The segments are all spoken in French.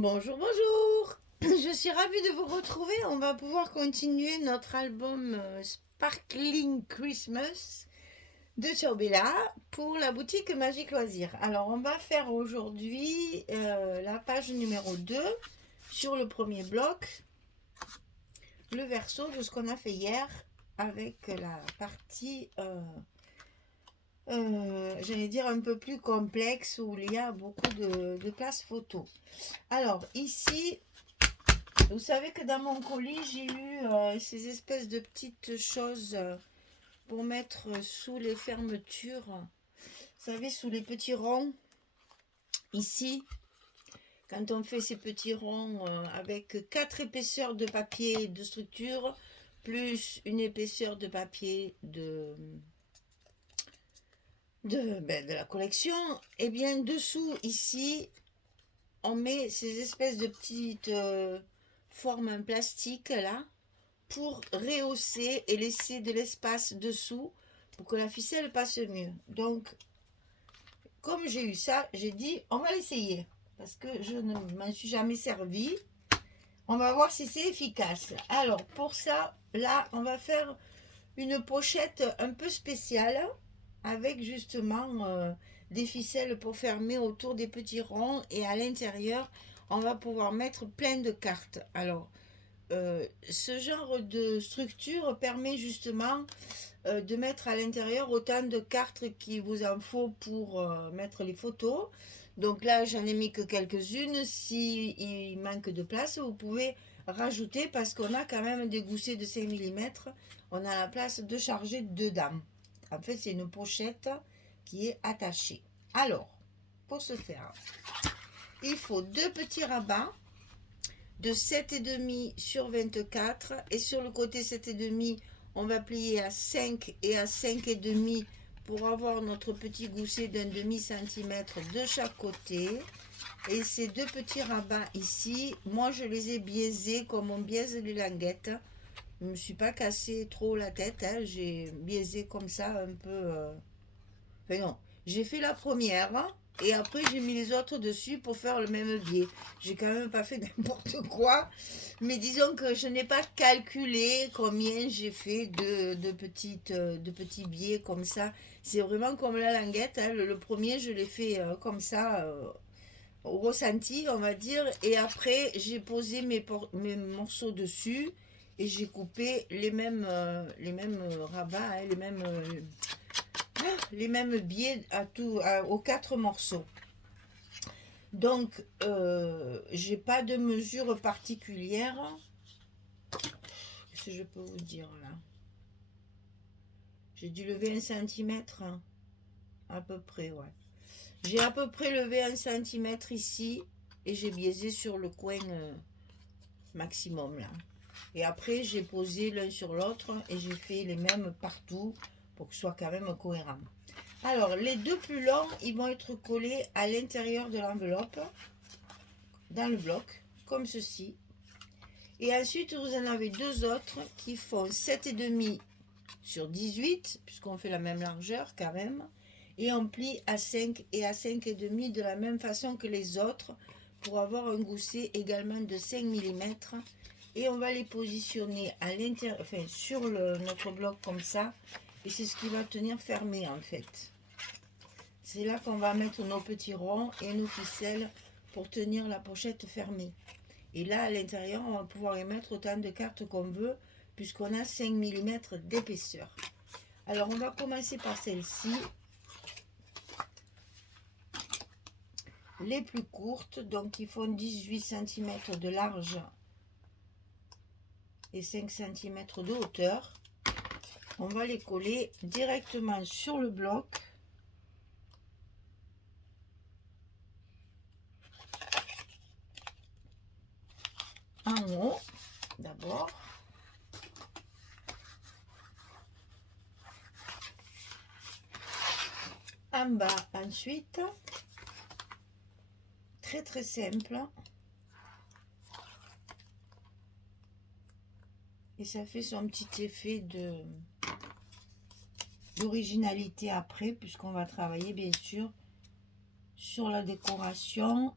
Bonjour, bonjour. Je suis ravie de vous retrouver. On va pouvoir continuer notre album Sparkling Christmas de Ciao Bella pour la boutique Magique Loisirs. Alors, on va faire aujourd'hui la page numéro 2 sur le premier bloc, le verso de ce qu'on a fait hier avec la partie, j'allais dire, un peu plus complexe où il y a beaucoup de places photo. Alors, ici, vous savez que dans mon colis, j'ai eu ces espèces de petites choses pour mettre sous les fermetures. Vous savez, sous les petits ronds. Ici, quand on fait ces petits ronds avec 4 épaisseurs de papier de structure, plus une épaisseur de papier de la collection, et bien dessous, ici, on met ces espèces de petites formes en plastique là, pour rehausser et laisser de l'espace dessous pour que la ficelle passe mieux. Donc, comme j'ai eu ça, j'ai dit on va l'essayer parce que je ne m'en suis jamais servi. On va voir si c'est efficace. Alors, pour ça, là, on va faire une pochette un peu spéciale avec justement des ficelles pour fermer autour des petits ronds et à l'intérieur, on va pouvoir mettre plein de cartes. Alors, ce genre de structure permet justement de mettre à l'intérieur autant de cartes qu'il vous en faut pour mettre les photos. Donc là, j'en ai mis que quelques-unes. S'il manque de place, vous pouvez rajouter parce qu'on a quand même des goussets de 5 mm. On a la place de charger dedans. En fait, c'est une pochette qui est attachée. Alors, pour ce faire, il faut deux petits rabats de 7,5 sur 24 et sur le côté 7,5 on va plier à 5 et à 5,5 pour avoir notre petit gousset d'un demi-centimètre de chaque côté. Et ces deux petits rabats ici, moi je les ai biaisés comme on biaise les languettes. Je ne me suis pas cassé trop la tête, hein. J'ai biaisé comme ça un peu. Enfin non, j'ai fait la première et après j'ai mis les autres dessus pour faire le même biais. J'ai quand même pas fait n'importe quoi, mais disons que je n'ai pas calculé combien j'ai fait de petits biais comme ça. C'est vraiment comme la languette, hein. Le premier je l'ai fait comme ça, au ressenti on va dire, et après j'ai posé mes morceaux dessus et j'ai coupé les mêmes rabats, hein, les mêmes biais aux 4 morceaux. Donc, j'ai pas de mesure particulière. Qu'est-ce que je peux vous dire là? J'ai dû lever 1 cm, à peu près, ouais. J'ai à peu près levé 1 cm ici et j'ai biaisé sur le coin maximum là. Et après, j'ai posé l'un sur l'autre et j'ai fait les mêmes partout pour que ce soit quand même cohérent. Alors, les deux plus longs, ils vont être collés à l'intérieur de l'enveloppe, dans le bloc, comme ceci. Et ensuite, vous en avez deux autres qui font 7,5 sur 18, puisqu'on fait la même largeur quand même. Et on plie à 5 et à 5,5 de la même façon que les autres, pour avoir un gousset également de 5 mm. Et on va les positionner à l'intérieur, enfin, sur notre bloc comme ça. Et c'est ce qui va tenir fermé en fait. C'est là qu'on va mettre nos petits ronds et nos ficelles pour tenir la pochette fermée. Et là, à l'intérieur, on va pouvoir y mettre autant de cartes qu'on veut, puisqu'on a 5 mm d'épaisseur. Alors, on va commencer par celle-ci. Les plus courtes, donc ils font 18 cm de large et 5 cm de hauteur. On va les coller directement sur le bloc. En haut, d'abord. En bas, ensuite. Très très simple. Et ça fait son petit effet d'originalité après, puisqu'on va travailler bien sûr sur la décoration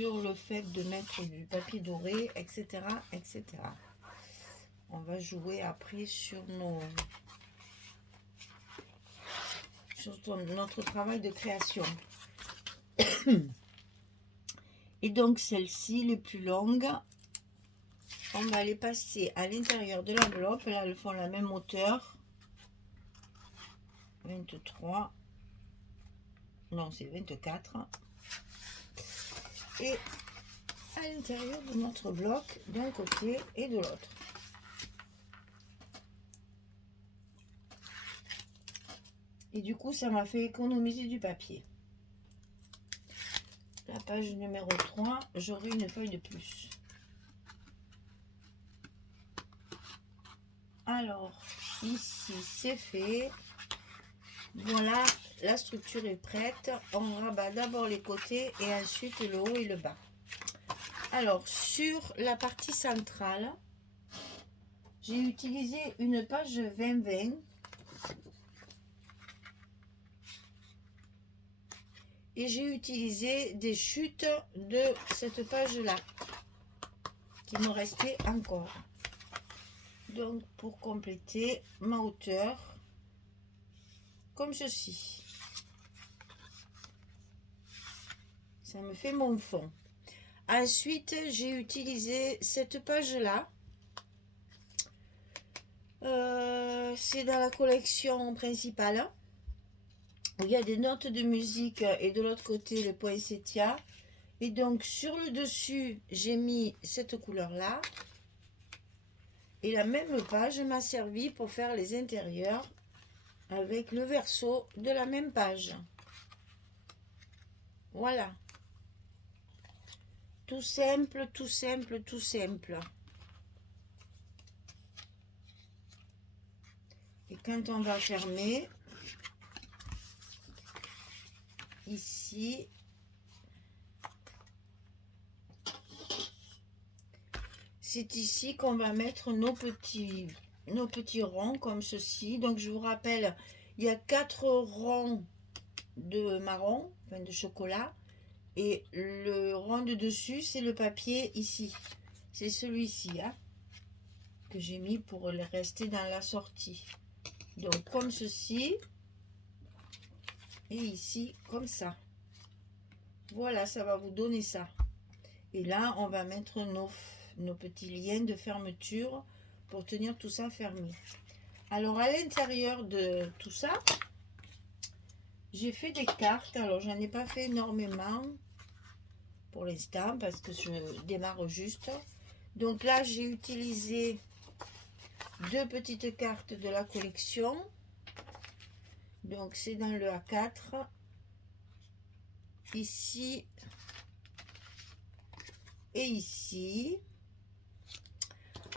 sur le fait de mettre du papier doré, etc., etc. On va jouer après sur notre travail de création. Et donc celles-ci, les plus longues, on va les passer à l'intérieur de l'enveloppe. Là, elles font la même hauteur. 23. Non, c'est 24. Et à l'intérieur de notre bloc, d'un côté et de l'autre. Et du coup, ça m'a fait économiser du papier. La page numéro 3, j'aurai une feuille de plus. Alors, ici, c'est fait. Voilà, la structure est prête. On rabat d'abord les côtés et ensuite le haut et le bas. Alors, sur la partie centrale, j'ai utilisé une page 20-20. Et j'ai utilisé des chutes de cette page-là, qui me restait encore. Donc, pour compléter ma hauteur, comme ceci. Ça me fait mon fond. Ensuite, j'ai utilisé cette page-là. C'est dans la collection principale. Où il y a des notes de musique et de l'autre côté, le poinsettia. Et donc, sur le dessus, j'ai mis cette couleur-là. Et la même page m'a servi pour faire les intérieurs avec le verso de la même page. Voilà. Tout simple, tout simple, tout simple. Et quand on va fermer, ici, c'est ici qu'on va mettre nos petits ronds comme ceci. Donc je vous rappelle, il y a 4 ronds de marron, enfin de chocolat, et le rond de dessus, c'est le papier ici. C'est celui-ci hein, que j'ai mis pour rester dans la sortie. Donc comme ceci, et ici comme ça. Voilà, ça va vous donner ça. Et là, on va mettre nos petits liens de fermeture pour tenir tout ça fermé. Alors, à l'intérieur de tout ça, j'ai fait des cartes. Alors, j'en ai pas fait énormément pour l'instant parce que je démarre juste. Donc là, j'ai utilisé 2 petites cartes de la collection. Donc, c'est dans le A4. Ici et ici.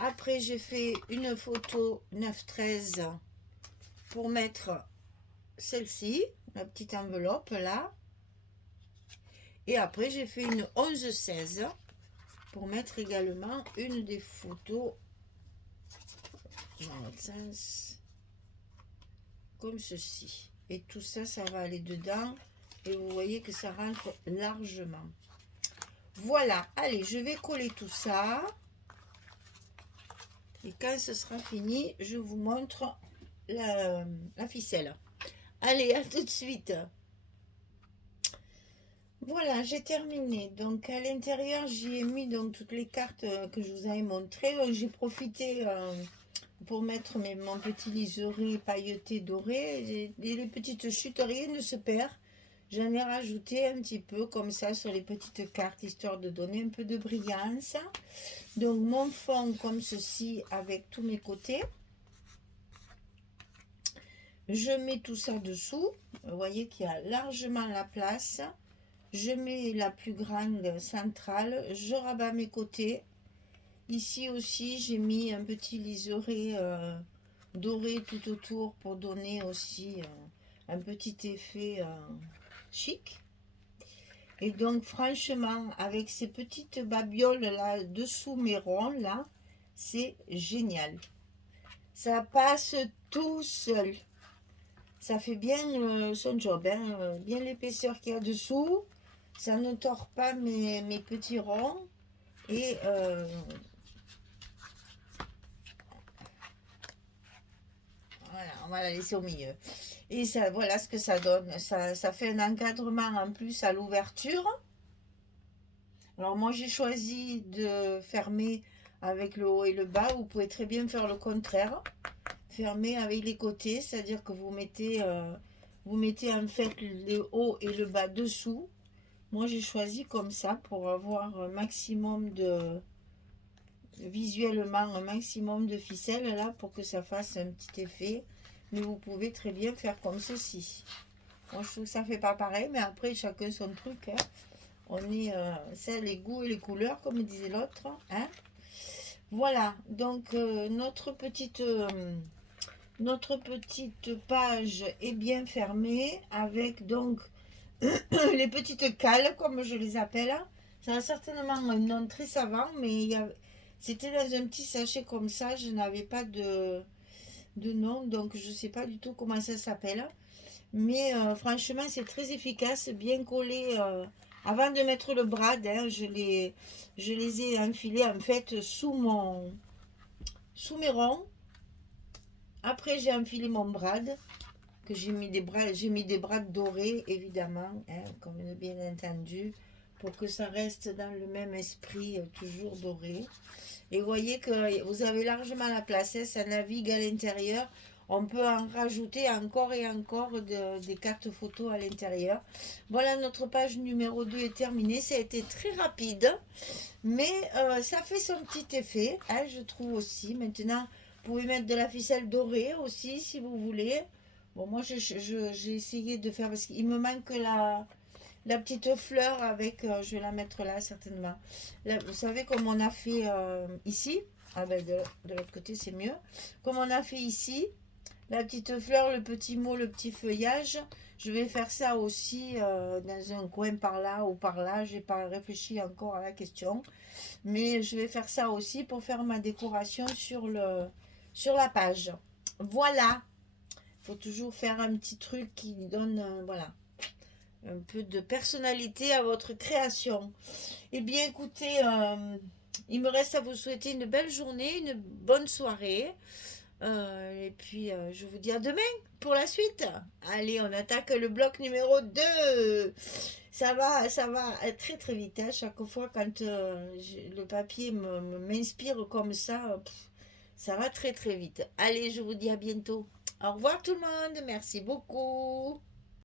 Après, j'ai fait une photo 9-13 pour mettre celle-ci, la petite enveloppe là. Et après, j'ai fait une 11-16 pour mettre également une des photos dans l'autre sens, comme ceci. Et tout ça, ça va aller dedans. Et vous voyez que ça rentre largement. Voilà, allez, je vais coller tout ça. Et quand ce sera fini, je vous montre la ficelle. Allez, à tout de suite. Voilà, j'ai terminé. Donc, à l'intérieur, j'y ai mis donc, toutes les cartes que je vous avais montrées. J'ai profité pour mettre mon petit liseré pailleté doré. Et les petites chutes, rien ne se perd. J'en ai rajouté un petit peu comme ça sur les petites cartes, histoire de donner un peu de brillance. Donc mon fond comme ceci avec tous mes côtés. Je mets tout ça dessous. Vous voyez qu'il y a largement la place. Je mets la plus grande centrale. Je rabats mes côtés. Ici aussi, j'ai mis un petit liseré doré tout autour pour donner aussi un petit effet chic. Et donc franchement, avec ces petites babioles là dessous mes ronds là, c'est génial. Ça passe tout seul. Ça fait bien son job, hein, bien l'épaisseur qu'il y a dessous. ça ne tord pas mes petits ronds. Et voilà, on va la laisser au milieu. Et ça, voilà ce que ça donne. Ça fait un encadrement en plus à l'ouverture. Alors moi j'ai choisi de fermer avec le haut et le bas. Vous pouvez très bien faire le contraire. Fermer avec les côtés, c'est-à-dire que vous mettez en fait les hauts et le bas dessous. Moi j'ai choisi comme ça pour avoir un maximum de, visuellement un maximum de ficelles là pour que ça fasse un petit effet. Mais vous pouvez très bien faire comme ceci. Moi je trouve que ça fait pas pareil, mais après chacun son truc, hein. On est, c'est les goûts et les couleurs comme disait l'autre, hein. Voilà, donc notre petite page est bien fermée avec donc les petites cales comme je les appelle. Ça a certainement un nom très savant, mais c'était dans un petit sachet comme ça, je n'avais pas de nom, donc je ne sais pas du tout comment ça s'appelle. Mais franchement, c'est très efficace, bien collé. Avant de mettre le brad, hein, je les ai enfilés en fait sous mes ronds. Après, j'ai enfilé mon brad, que j'ai mis des brades dorés, évidemment, hein, comme bien entendu, pour que ça reste dans le même esprit, toujours doré. Et vous voyez que vous avez largement la place, hein, ça navigue à l'intérieur. On peut en rajouter encore et encore des cartes photos à l'intérieur. Voilà, notre page numéro 2 est terminée. Ça a été très rapide, mais ça fait son petit effet, hein, je trouve aussi. Maintenant, vous pouvez mettre de la ficelle dorée aussi, si vous voulez. Bon, moi, j'ai essayé de faire, parce qu'il me manque la petite fleur avec, je vais la mettre là certainement. Là, vous savez comme on a fait ici, ah ben de l'autre côté c'est mieux, comme on a fait ici, la petite fleur, le petit mot, le petit feuillage, je vais faire ça aussi dans un coin par là ou par là, j'ai pas réfléchi encore à la question, mais je vais faire ça aussi pour faire ma décoration sur la page. Voilà, il faut toujours faire un petit truc qui donne, voilà, un peu de personnalité à votre création. Eh bien, écoutez, il me reste à vous souhaiter une belle journée, une bonne soirée. Et puis, je vous dis à demain pour la suite. Allez, on attaque le bloc numéro 2. Ça va très très vite, hein. Chaque fois quand le papier m'inspire comme ça, ça va très très vite. Allez, je vous dis à bientôt. Au revoir tout le monde. Merci beaucoup.